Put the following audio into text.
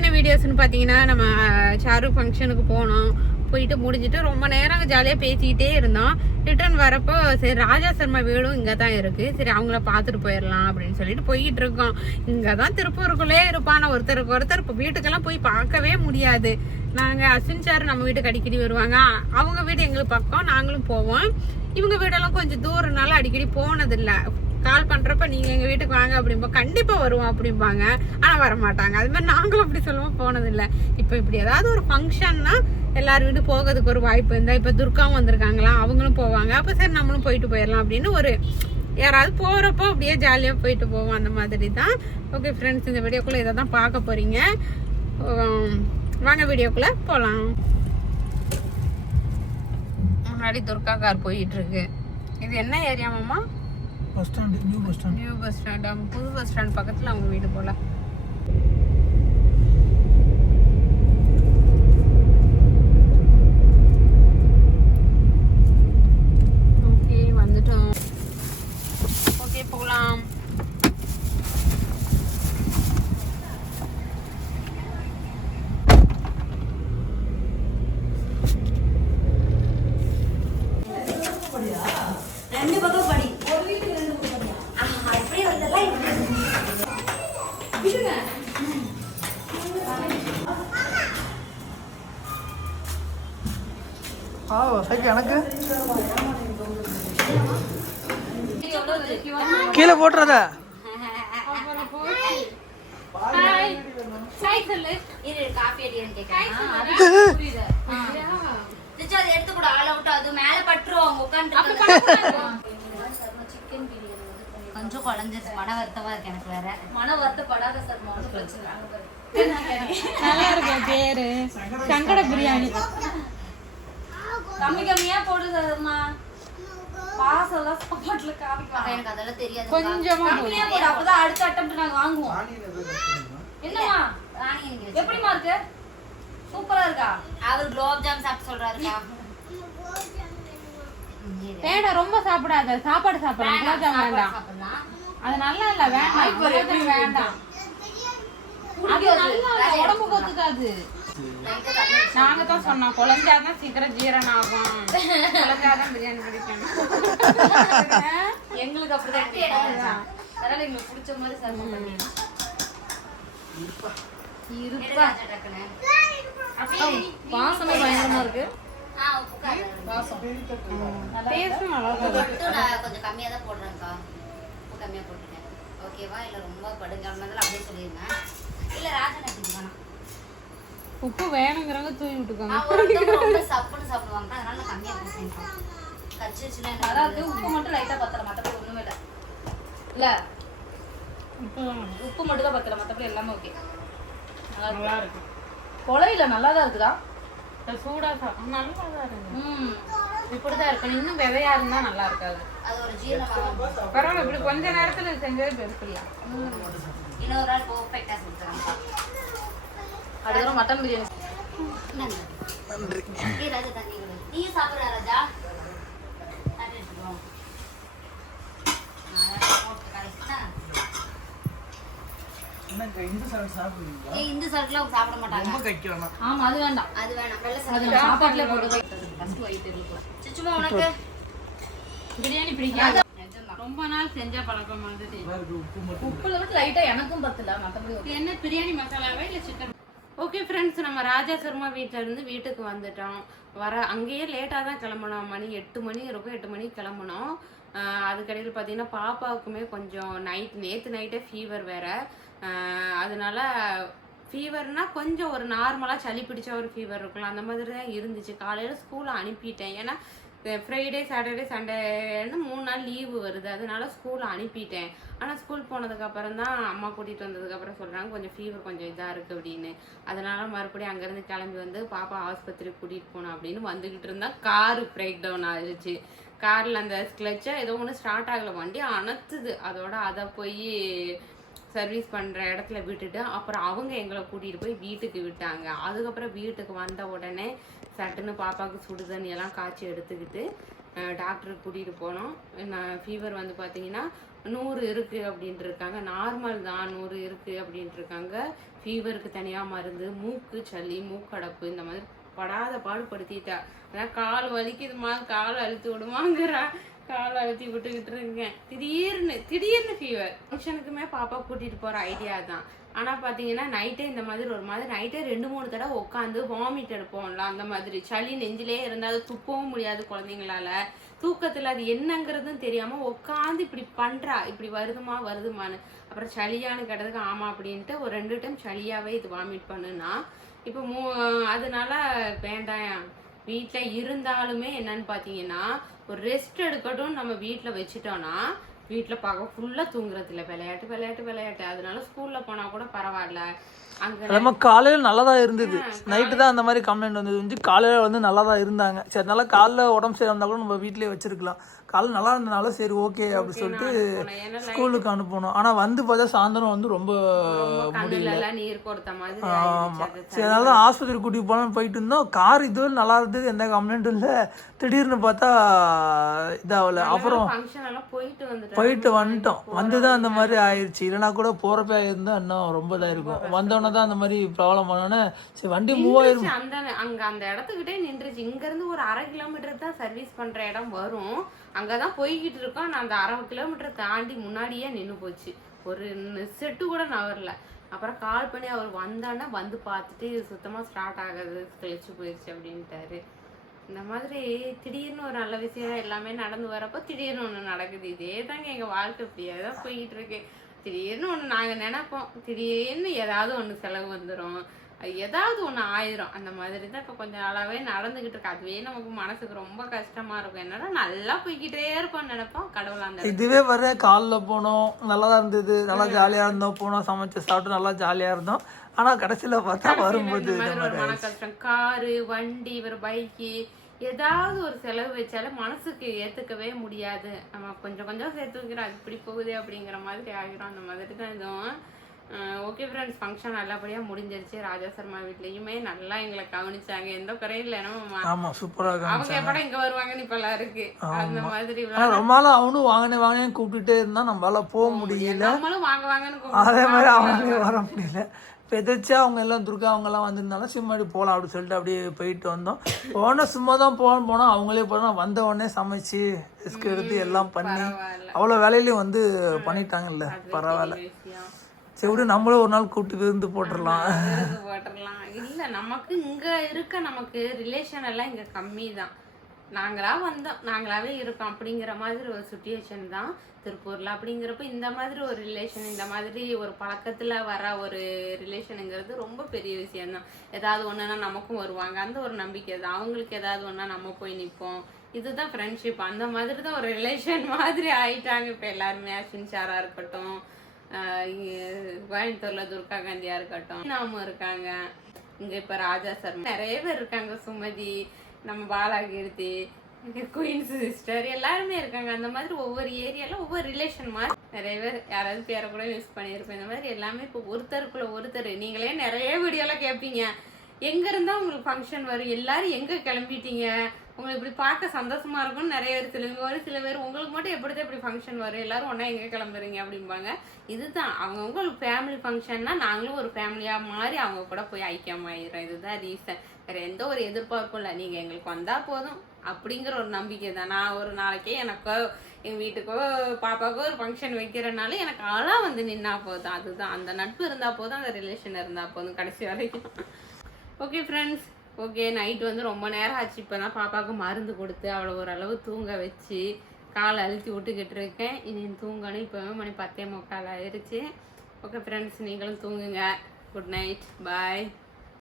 என்ன வீடியோஸ்னு பார்த்தீங்கன்னா நம்ம சாரு ஃபங்க்ஷனுக்கு போனோம். போயிட்டு முடிஞ்சிட்டு ரொம்ப நேரம் ஜாலியாக பேசிக்கிட்டே இருந்தோம். ரிட்டர்ன் வரப்போ சரி ராஜா சர்மா வீடும் இங்கே தான் இருக்குது சரி அவங்கள பார்த்துட்டு போயிடலாம் அப்படின்னு சொல்லிட்டு போய்கிட்டு இருக்கோம். இங்கே தான் திருப்பூருக்குள்ளே இருப்பான ஒருத்தருக்கு ஒருத்தர். இப்போ வீட்டுக்கெல்லாம் போய் பார்க்கவே முடியாது. நாங்கள் அஸ்வின் சார் நம்ம வீட்டுக்கு அடிக்கடி வருவாங்க. அவங்க வீடு எங்களுக்கு பக்கம் நாங்களும் போவோம். இவங்க வீடெல்லாம் கொஞ்சம் தூரனால அடிக்கடி போனதில்லை. கால் பண்ணுறப்ப நீங்கள் எங்கள் வீட்டுக்கு வாங்க அப்படிம்பா கண்டிப்பாக வருவோம் அப்படிம்பாங்க. ஆனால் வர மாட்டாங்க அது மாதிரி நாங்களும் அப்படி சொல்லுவோம் போனதில்லை. இப்போ இப்படி ஏதாவது ஒரு ஃபங்க்ஷன்னா எல்லார் வீடு போகிறதுக்கு ஒரு வாய்ப்பு இருந்தால் இப்போ துர்காவும் வந்திருக்காங்களாம் அவங்களும் போவாங்க. அப்போ சரி நம்மளும் போயிட்டு போயிடலாம் அப்படின்னு ஒரு யாராவது போகிறப்போ அப்படியே ஜாலியாக போயிட்டு போவோம். அந்த மாதிரி தான். ஓகே ஃப்ரெண்ட்ஸ் இந்த வீடியோக்குள்ளே இதை தான் பார்க்க போகிறீங்க வாங்க வீடியோக்குள்ளே போகலாம் முன்னாடி துர்கா கார் போயிட்டுருக்கு இது என்ன ஏரியா மாமா? Bus stand new bus stand. New bus stand அவங்க புது பஸ் ஸ்டாண்ட் பக்கத்தில் அவங்க வீடு போல ஓகே வந்துட்டோம் ஓகே போகலாம் ரெண்டு பக்கம் படி ஒரு வீட்டுக்கு ரெண்டு பக்கம் படியா ஆஹா, இப்படியே வந்தெல்லாம் இப்படி விடுங்க ஆ சைக்கிள் எனக்கு. கீழே போட்டுறத. அவுட் அது கொஞ்சம் குழஞ்சிருச்சு மன வருத்தமா இருக்கு எனக்கு வேற மன வருத்தப்படாத சார் ஒன்றும் பிரச்சனை நல்லா இருக்கு பேரு. சங்கட பிரியாணி. கம்மி கம்மியா போடு சார்மா பாசம் எல்லாம் சாப்பாட்டுல காமிக்கலாம். எனக்கு அதெல்லாம் தெரியாது. கொஞ்சமா கம்மியா போடு அப்பதான் அடுத்த அட்டம் நாங்க வாங்குவோம். என்னம்மா? ராணி எப்படிமா இருக்கு? சூப்பரா இருக்கா? அவர் குலோப் ஜாம் சாப்பிட்டு சொல்றாருக்கா. வேண்டாம் ரொம்ப சாப்பிடாத. சாப்பாடு சாப்பிடலாம். குலோப்ஜாம் வேண்டாம். சாப்பிடலாம். அது நல்லா இல்ல வேண்டாம். வேண்டாம். அது நல்லா உடம்புக்கு ஒத்துக்காது நாங்க தான் சொன்னோம் குழஞ்சாதான் சீக்கிரம் ஜீரணம் ஆகும் குழஞ்சாதான் பிரியாணி பிடிக்கணும் எங்களுக்கு அப்படிதான் அதனால எங்களுக்கு பிடிச்ச மாதிரி சர்வ் பண்ணி இருப்பா. வாசனை பயங்கரமா இருக்கு. நான் கொஞ்சம் கம்மியா தான் போடுறேன்க்கா கம்மியா போட்டுட்டேன். ஓகேவா? இல்ல ரொம்ப படுங்காலமா அப்படியே சொல்லிருந்தேன் இல்ல ராஜன் உப்பு வேணுங்கிறவங்க தூவி விட்டுக்கோங்க. ரொம்ப சப்புன்னு சாப்பிடுவாங்க. அதனால நான் கம்மியா போட்டேன் கச்சிருச்சுன்னா அதாவது உப்பு மட்டும் லைட்டா பத்தல மத்தபடி ஒண்ணுமே இல்ல. இல்ல? உப்பு மட்டும் தான் பத்தல மத்தபடி எல்லாமே ஓகே நல்லா இருக்கு. கொலையில நல்லா தான் இருக்குதா? அது சூடா சாப்பிடும் நல்லா தான் இருக்கு. ம். இப்படிதான் இருக்கணும் இன்னும் விதையா இருந்தா நல்லா இருக்காது. அது ஒரு ஜீரணம் பரவாயில்ல இப்படி கொஞ்ச நேரத்துல செஞ்சது பெருசு இல்ல இன்னொரு நாள் பர்ஃபெக்டா செஞ்சுறேன் அடுத்த மட்டன் பிரியாணி. நன்றி. நீ சாப்பிடுற ராஜா. இந்த சாப்பிட மாட்டாங்க. ஆமா அது வேண்டாம். அது வேணாம். வெள்ளை சாதம். சாப்பாட்டுல போட்டு ஃபர்ஸ்ட் வயித்து இருக்கு சுச்சுமா உனக்கு. பிரியாணி பிடிக்காது ரொம்ப நாள் செஞ்ச பழக்கம் மட்டும் உப்புல விட்டு லைட்டா எனக்கும் பத்தல மத்தபடி என்ன பிரியாணி மசாலாவா இல்லை சிக்கன்? ஓகே ஃப்ரெண்ட்ஸ் நம்ம ராஜா சர்மா வீட்டிலேருந்து வீட்டுக்கு வந்துட்டோம். வர அங்கேயே லேட்டாக தான் கிளம்பணும். மணி எட்டு மணி இருக்கும் எட்டு மணிக்கு கிளம்பணும். அதுக்கடையில் பார்த்தீங்கன்னா பாப்பாவுக்குமே கொஞ்சம் நைட் நேற்று நைட்டே ஃபீவர் வேற. அதனால ஃபீவர்னா கொஞ்சம் ஒரு நார்மலாக சளி பிடிச்ச ஒரு ஃபீவர் இருக்கலாம் அந்த மாதிரி தான் இருந்துச்சு. காலையில் ஸ்கூலில் அனுப்பிட்டேன். ஏன்னா ஃப்ரைடே சாட்டர்டே சண்டேன்னு மூணு நாள் லீவு வருது. அதனால ஸ்கூல் அனுப்பிட்டேன். ஆனால் ஸ்கூல் போனதுக்கப்புறம் தான் அம்மா கூட்டிகிட்டு வந்ததுக்கப்புறம் சொல்கிறாங்க கொஞ்சம் ஃபீவர் கொஞ்சம் இதாக இருக்குது அப்படின்னு. அதனால மறுபடியும் அங்கேருந்து கிளம்பி வந்து பாப்பா ஆஸ்பத்திரி கூட்டிகிட்டு போனோம் அப்படின்னு வந்துக்கிட்டு இருந்தால் காரு பிரேக் டவுன் ஆயிடுச்சு காரில் அந்த ஸ்க்ளச்சை ஏதோ ஒன்று ஸ்டார்ட் ஆகலை. வண்டி அணைத்துது அதோட அதை போய் சர்வீஸ் பண்ணுற இடத்துல விட்டுட்டு அப்புறம் அவங்க எங்களை கூட்டிகிட்டு போய் வீட்டுக்கு விட்டாங்க. அதுக்கப்புறம் வீட்டுக்கு வந்த உடனே சட்டுன்னு பாப்பாவுக்கு சுடு தண்ணி எல்லாம் காய்ச்சி எடுத்துக்கிட்டு டாக்டருக்கு கூட்டிகிட்டு போனோம். நான் ஃபீவர் வந்து பார்த்தீங்கன்னா நூறு இருக்குது அப்படின்ட்டு இருக்காங்க. நார்மல் தான் நூறு இருக்குது அப்படின்ட்டு இருக்காங்க. ஃபீவருக்கு தனியாக மருந்து மூக்கு சளி மூக்கடப்பு இந்த மாதிரி படாத பாடுபடுத்திட்டா. அதான் கால் வலிக்குதுமா கால் அழுத்து விடுமாங்கிறா. கால் அழுத்தி விட்டுக்கிட்டு இருக்கேன். திடீர்னு திடீர்னு ஃபீவர் ஃபங்க்ஷனுக்குமே பாப்பா கூட்டிட்டு போற ஐடியா தான் ஆனா பாத்தீங்கன்னா நைட்டே இந்த மாதிரி ஒரு மாதிரி நைட்டே ரெண்டு மூணு தடவை உட்காந்து வாமிட் எடுப்போம்ல அந்த மாதிரி. சளி நெஞ்சிலே இருந்தால் அது துப்பவும் முடியாது குழந்தைங்களால. தூக்கத்துல அது என்னங்கிறதும் தெரியாம உட்காந்து இப்படி பண்றா இப்படி வருதுமா வருதுமான்னு. அப்புறம் சளியான்னு கேட்டதுக்கு ஆமா அப்படின்ட்டு ஒரு ரெண்டு டைம் சளியாவே இது வாமிட் பண்ணுனா இப்போ மூ அதனால வேண்டாம். வீட்டில் இருந்தாலுமே என்னன்னு பார்த்தீங்கன்னா ஒரு ரெஸ்ட் எடுக்கட்டும் நம்ம வீட்டில் வச்சுட்டோம்னா வீட்டில் பார்க்க ஃபுல்லாக தூங்குறது இல்லை விளையாட்டு விளையாட்டு விளையாட்டு. அதனால ஸ்கூலில் போனால் கூட பரவாயில்ல. நம்ம காலையில் நல்லா தான் இருந்தது நைட்டு தான் அந்த மாதிரி கம்ப்ளைண்ட் வந்தது. வந்து காலையில் வந்து நல்லா தான் இருந்தாங்க. சரி நல்லா காலைல உடம்பு சரி இருந்தால் கூட நம்ம வீட்டிலேயே வச்சிருக்கலாம். காலைல நல்லா இருந்தனால சரி ஓகே அப்படின்னு சொல்லிட்டு ஸ்கூலுக்கு அனுப்பணும் ஆனால் வந்து பார்த்தா சாயந்தரம் வந்து ரொம்ப எல்லாம் நீர் கொடுத்த மாதிரி ஆமாம். சரி அதனால தான் ஆஸ்பத்திரி கூட்டிட்டு போகலான்னு போயிட்டு இருந்தோம். கார் இதுவும் நல்லா இருந்தது. எந்த கம்ப்ளைண்ட்டும் இல்லை. திடீர்னு பார்த்தா இதாகல. அப்புறம் போயிட்டு வந்துட்டோம் போயிட்டு வந்துட்டோம். வந்து தான் அந்த மாதிரி ஆயிடுச்சு இல்லைனா கூட போகிறப்ப இருந்தால் இன்னும் ரொம்ப இதாக இருக்கும். வந்தோடனே தான் அந்த மாதிரி ப்ராப்ளம் பண்ணோன்னே சரி வண்டி மூவ் ஆயிரும் அந்த அங்க அந்த இடத்துக்கிட்டே நின்றுச்சு. இங்க இருந்து ஒரு அரை கிலோமீட்டர் தான் சர்வீஸ் பண்ற இடம் வரும். அங்கதான் போய்கிட்டு இருக்கோம். நான் அந்த அரை கிலோமீட்டர் தாண்டி முன்னாடியே நின்னு போச்சு. ஒரு செட்டு கூட நகரல. அப்புறம் கால் பண்ணி அவர் வந்தான்னா வந்து பார்த்துட்டு இது சுத்தமா ஸ்டார்ட் ஆகாது கழிச்சு போயிடுச்சு அப்படின்ட்டாரு. இந்த மாதிரி திடீர்னு ஒரு நல்ல விஷயம் எல்லாமே நடந்து வரப்போ திடீர்னு ஒண்ணு நடக்குது. இதே தாங்க எங்க வாழ்க்கை இப்படியே தான் போய்கிட்டு இருக்கு. திடீர்னு ஒண்ணு நாங்க நினைப்போம். திடீர்னு ஏதாவது ஒண்ணு செலவு வந்துரும். அது ஏதாவது ஒண்ணு ஆயிரும். அந்த மாதிரி தான் இப்போ கொஞ்சம் நாளாவே நடந்துகிட்டு இருக்கு. அதுவே நமக்கு மனசுக்கு ரொம்ப கஷ்டமா இருக்கும். என்னன்னா நல்லா போய்கிட்டே இருக்கோம்னு நினைப்போம். கடவுள் அந்த இதுவே வர காலில் போனோம். நல்லா தான் இருந்தது. நல்லா ஜாலியாக இருந்தோம். போனோம். சமைச்சு சாப்பிட்டு நல்லா ஜாலியாக இருந்தோம். ஆனால் கடைசியில் பார்த்தா வரும்போது மன கஷ்டம் காரு வண்டி ஒரு பைக்கு ஏதாவது ஒரு செலவு வச்சாலும் மனசுக்கு ஏத்துக்கவே முடியாது. நம்ம கொஞ்சம் கொஞ்சம் சேர்த்து வைக்கிறோம் அது இப்படி போகுது அப்படிங்கிற மாதிரி ஆகிரும். அந்த மாதிரி தான் இதுவும். ஓகே ஃப்ரெண்ட்ஸ் ஃபங்க்ஷன் நல்லபடியாக முடிஞ்சிருச்சு. ராஜா சர்மா வீட்லேயுமே நல்லா எங்களை கவனிச்சாங்க. எந்த குறையும் இல்லை. நம்ம ஆமாம் சூப்பராக அவங்க எப்படா இங்க வருவாங்கன்னு இப்பெல்லாம் இருக்கு. அந்த மாதிரி ரொம்ப நாள் அவனும் வாங்கினே வாங்கினேன்னு கூப்பிட்டுட்டே இருந்தான். நம்மளால போக முடியல. நம்மளும் வாங்க வாங்கன்னு அதே. மாதிரி அவங்களே வர முடியல. இப்போ எதாச்சும் அவங்க எல்லாம் துர்கா அவங்கெல்லாம் வந்திருந்தாலும் சும்மாடி போகலாம் அப்படின்னு சொல்லிட்டு அப்படியே போயிட்டு வந்தோம். போன சும்மா தான் போகணும் போனோம் அவங்களே போனால் வந்த உடனே சமைச்சு ரிஸ்க் எடுத்து எல்லாம் பண்ணி அவ்வளோ வேலையிலையும் வந்து பண்ணிட்டாங்கல்ல பரவாயில்ல. சரி விடு நம்மளும் ஒரு நாள் கூப்பிட்டு விருந்து போட்டுடலாம். போட்டுடலாம். இல்ல நமக்கு இங்க இருக்க நமக்கு ரிலேஷன் எல்லாம் இங்க கம்மி தான் நாங்களா வந்தோம். நாங்களாவே இருக்கோம். அப்படிங்கிற மாதிரி ஒரு சுச்சுவேஷன் தான் திருப்பூர்ல. அப்படிங்கிறப்ப இந்த மாதிரி ஒரு ரிலேஷன் இந்த மாதிரி ஒரு பழக்கத்துல வர ஒரு ரிலேஷனுங்கிறது ரொம்ப பெரிய விஷயம்தான் ஏதாவது ஒண்ணுன்னா நமக்கும் வருவாங்க. அந்த ஒரு நம்பிக்கை தான். அவங்களுக்கு ஏதாவது ஒன்றா நம்ம போய் நிற்போம் இதுதான் ஃப்ரெண்ட்ஷிப் அந்த மாதிரி தான் ஒரு ரிலேஷன் மாதிரி ஆயிட்டாங்க. இப்ப எல்லாருமே அஸ்வின் சாரா இருக்கட்டும் கோயம்புத்தூரில் கோயம்புத்தூர்ல துர்கா காந்தியா இருக்கட்டும். நாமும் இருக்காங்க. இங்க இப்ப ராஜா சர்மா. நிறைய பேர் இருக்காங்க. சுமதி நம்ம பாலாகீர்த்தி குயின்ஸ் சிஸ்டர் எல்லாருமே இருக்காங்க. அந்த மாதிரி ஒவ்வொரு ஏரியால ஒவ்வொரு ரிலேஷன் மாதிரி நிறைய பேர் யாராவது பேரை கூட யூஸ் பண்ணியிருப்பேன் இந்த மாதிரி எல்லாமே இப்போ ஒருத்தருக்குள்ள ஒருத்தர். நீங்களே நிறைய வீடியோலாம் கேட்பீங்க எங்க இருந்தா உங்களுக்கு ஃபங்க்ஷன் வரும்? எல்லாரும் எங்க கிளம்பிட்டீங்க? உங்களுக்கு இப்படி பார்க்க சந்தோஷமா இருக்கும்னு நிறைய பேர் சொல்லுங்க ஒரு சில பேர் உங்களுக்கு மட்டும் எப்படிதான் இப்படி ஃபங்க்ஷன் வரும்? எல்லாரும் ஒன்றா எங்கே கிளம்புறீங்க அப்படிம்பாங்க. இதுதான். அவங்கவுங்க ஒரு ஃபேமிலி ஃபங்க்ஷன்னா நாங்களும் ஒரு ஃபேமிலியாக மாறி அவங்க கூட போய் ஐக்கியமாயிடுறோம் இதுதான் ரீசன் வேறு எந்த ஒரு எதிர்பார்ப்பும் இல்லை. நீங்கள் எங்களுக்கு வந்தால் போதும் அப்படிங்கிற ஒரு நம்பிக்கை தான். நான் ஒரு நாளைக்கே எனக்கோ எங்கள் வீட்டுக்கோ பாப்பாக்கோ ஒரு ஃபங்க்ஷன் வைக்கிறனால எனக்கு ஆளாக வந்து நின்னா போதும். அதுதான். அந்த நட்பு இருந்தால் போதும். அந்த ரிலேஷன் இருந்தால் போதும் கடைசி வரைக்கும். ஓகே ஃப்ரெண்ட்ஸ் ஓகே நைட் வந்து ரொம்ப நேரம் ஆச்சு. இப்போ தான் பாப்பாவுக்கு மருந்து கொடுத்து அவளை ஓரளவு தூங்க வச்சு காலை அழுத்தி விட்டுக்கிட்டு இருக்கேன். இனி தூங்கணும். இப்போவே மணி பத்தே முக்கால் ஆயிடுச்சு ஓகே ஃப்ரெண்ட்ஸ் நீங்களும் தூங்குங்க. Good night bye